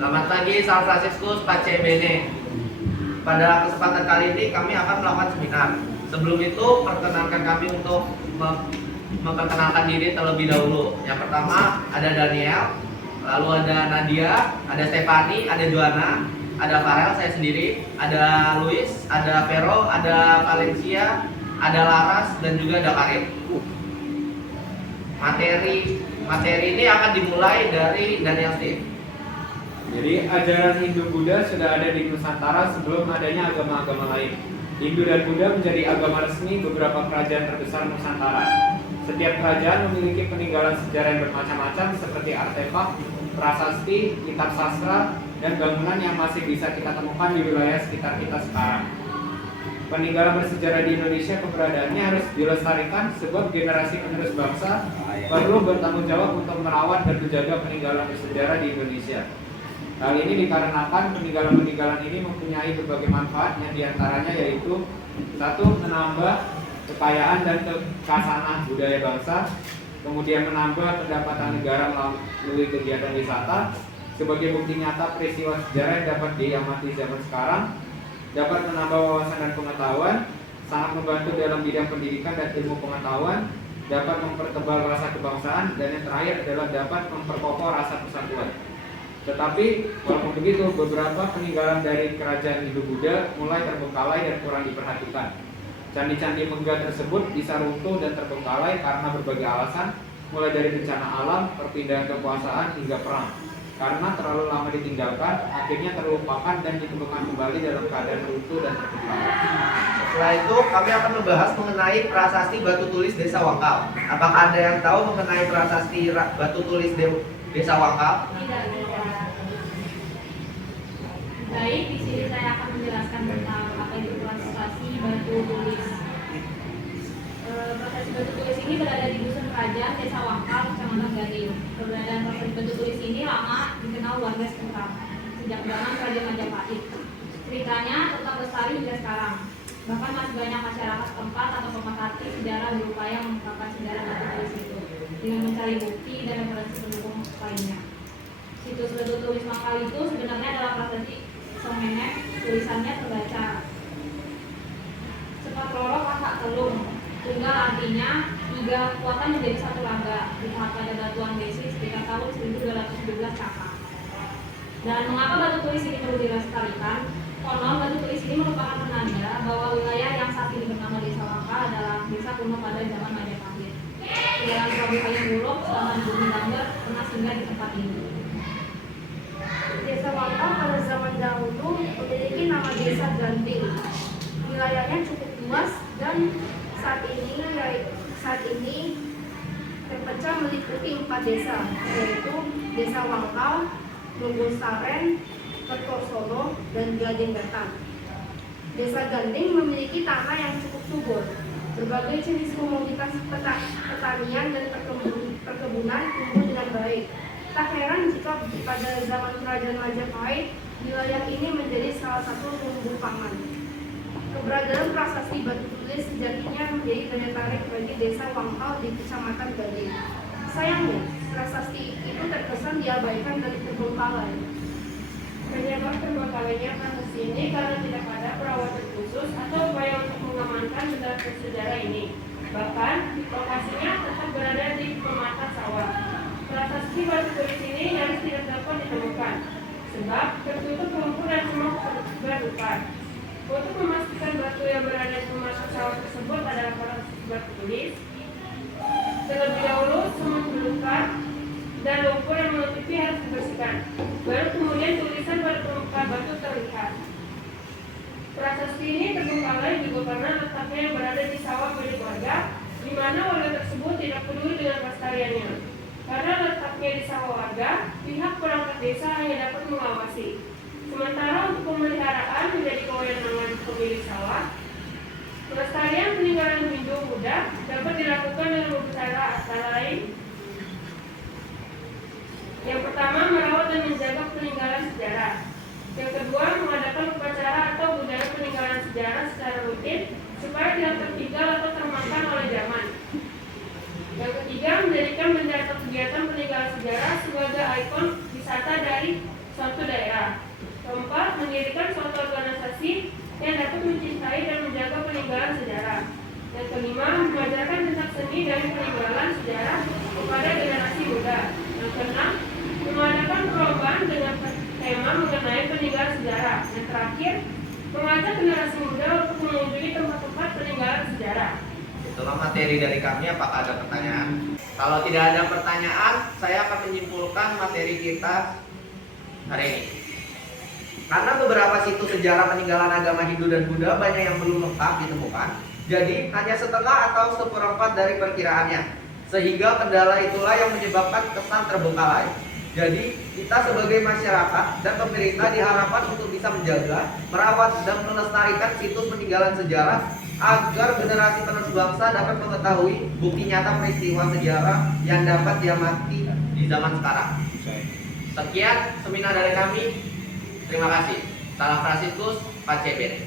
Selamat pagi, San Francisco Pace Bene. Pada kesempatan kali ini kami akan melakukan seminar. Sebelum itu, perkenalkan kami untuk memperkenalkan diri terlebih dahulu. Yang pertama ada Daniel, lalu ada Nadia, ada Stefani, ada Joanna, ada Farel, saya sendiri, ada Luis, ada Vero, ada Valencia, ada Laras, dan juga ada Karin. Materi ini akan dimulai dari Daniel Steve. Jadi ajaran Hindu-Buddha sudah ada di Nusantara sebelum adanya agama-agama lain. Hindu dan Buddha menjadi agama resmi beberapa kerajaan terbesar Nusantara. Setiap kerajaan memiliki peninggalan sejarah yang bermacam-macam seperti artefak, prasasti, kitab sastra, dan bangunan yang masih bisa kita temukan di wilayah sekitar kita sekarang. Peninggalan bersejarah di Indonesia keberadaannya harus dilestarikan sebab generasi penerus bangsa perlu bertanggung jawab untuk merawat dan menjaga peninggalan bersejarah di Indonesia. Hal ini dikarenakan peninggalan-peninggalan ini mempunyai berbagai manfaat yang diantaranya yaitu satu, menambah kekayaan dan kekasanan budaya bangsa, kemudian menambah pendapatan negara melalui kegiatan wisata. Sebagai bukti nyata peristiwa sejarah yang dapat diamati zaman sekarang, dapat menambah wawasan dan pengetahuan, sangat membantu dalam bidang pendidikan dan ilmu pengetahuan, dapat mempertebal rasa kebangsaan, dan yang terakhir adalah dapat memperkokoh rasa persatuan. Tetapi walaupun begitu, beberapa peninggalan dari kerajaan Hindu-Buddha mulai terbengkalai dan kurang diperhatikan. Candi-candi megah tersebut bisa runtuh dan terbengkalai karena berbagai alasan, mulai dari bencana alam, perpindahan kekuasaan, hingga perang. Karena terlalu lama ditinggalkan, akhirnya terlupakan dan ditemukan kembali dalam keadaan runtuh dan terbengkalai. Setelah itu kami akan membahas mengenai prasasti batu tulis Desa Wangkal. Apakah ada yang tahu mengenai prasasti batu tulis Desa Wangkal? Baik, di sini saya akan menjelaskan tentang apa itu prasasti batu tulis. Prasasti batu tulis ini berada di dusun kerajaan Desa Wangkal, Kecamatan Gading. Keberadaan prasasti batu tulis ini lama dikenal warga sekitar sejak zaman Raja Majapahit. Ceritanya tetap lestari hingga sekarang. Bahkan masih banyak masyarakat tempat atau pemerhati sejarah berupaya mengungkapkan sejarah batu tulis itu dengan mencari bukti dan referensi pendukung lainnya. Situs batu tulis Wangkal itu sebenarnya adalah prasasti Somenek, tulisannya terbaca Sepat loro kakak telung, tunggal artinya tiga kekuatan menjadi satu laga. Lihat pada batuan besi sekitar tahun 1217 kakak. Dan mengapa batu tulis ini perlu dilestarikan? Konon batu tulis ini merupakan penanda bahwa wilayah yang saat ini bernama Desa Wangkal adalah desa kuno pada zaman Majapahit. Penjalan Prabu Hayam Wuruk selama di Bumi Lamber pernah singgah di tempat ini. Desa Wangkal pada zaman dahulu memiliki nama Desa Ganting. Wilayahnya cukup luas dan saat ini terpecah meliputi 4 desa, yaitu Desa Wangkal, Lumbung Saren, Kertosono, dan Gading Gatan. Desa Ganting memiliki tanah yang cukup subur. Berbagai jenis komoditas pertanian dan perkebunan tumbuh dengan baik. Tak heran jika pada zaman Kerajaan Majapahit, wilayah ini menjadi salah satu lumbung pangan. Keberadaan prasasti batu tulis sejatinya menjadi daya tarik bagi Desa Wangkal di Kecamatan Gading. Sayangnya, prasasti itu terkesan diabaikan dan terbengkalai. Penyebab terbengkalainya prasasti ini karena tidak ada perawatan khusus atau upaya untuk mengamankan benda bersejarah ini. Bahkan, lokasinya tetap berada di pemata sawah. Prasasti batu tulis ini nyaris tidak dapat ditemukan, sebab tertutup lumpur dan semua berluka. Untuk memastikan batu yang berada di pemata sawah tersebut adalah prasasti batu tulis, terlebih dahulu semut belukar dan lumpur yang menutupi harus dibersihkan. Baru kemudian tulisan pada permukaan batu terlihat. Prasasti ini terbengkalai juga karena letaknya yang berada di sawah milik warga, di mana warga tersebut tidak peduli dengan kelestariannya. Karena letaknya di sawah warga, pihak perangkat desa hanya dapat mengawasi. Sementara untuk pemeliharaan menjadi kewenangan pemilik sawah. Pelestarian peninggalan Hindu-Buddha dapat dilakukan dengan beberapa cara, antara lain: yang pertama, merawat dan menjaga peninggalan sejarah. Yang kedua, mengadakan upacara atau budaya peninggalan sejarah secara rutin supaya tidak tertinggal atau termakan oleh zaman. Yang ketiga, menjadikan benda atau kegiatan peninggalan sejarah sebagai ikon di suatu daerah. Keempat, mendirikan suatu organisasi yang dapat mencintai dan menjaga peninggalan sejarah. Yang kelima, mengajarkan tentang seni dan peninggalan sejarah kepada generasi muda. Yang keenam, mengadakan perlombaan dengan tema mengenai peninggalan sejarah. Yang terakhir, mengajak generasi muda untuk mengunjungi tempat-tempat peninggalan sejarah. Itulah materi dari kami. Apakah ada pertanyaan? Kalau tidak ada pertanyaan, saya akan menyimpulkan materi kita hari ini. Karena beberapa situs sejarah peninggalan agama Hindu dan Buddha banyak yang belum lengkap ditemukan, jadi hanya setengah atau seperempat dari perkiraannya. Sehingga kendala itulah yang menyebabkan kesan terbengkalai. Jadi kita sebagai masyarakat dan pemerintah diharapkan untuk bisa menjaga, merawat, dan melestarikan situs peninggalan sejarah agar generasi penerus bangsa dapat mengetahui bukti nyata peristiwa sejarah yang dapat diamati di zaman sekarang. Sekian seminar dari kami. Terima kasih. Salam Fransiskus, Pak CBN.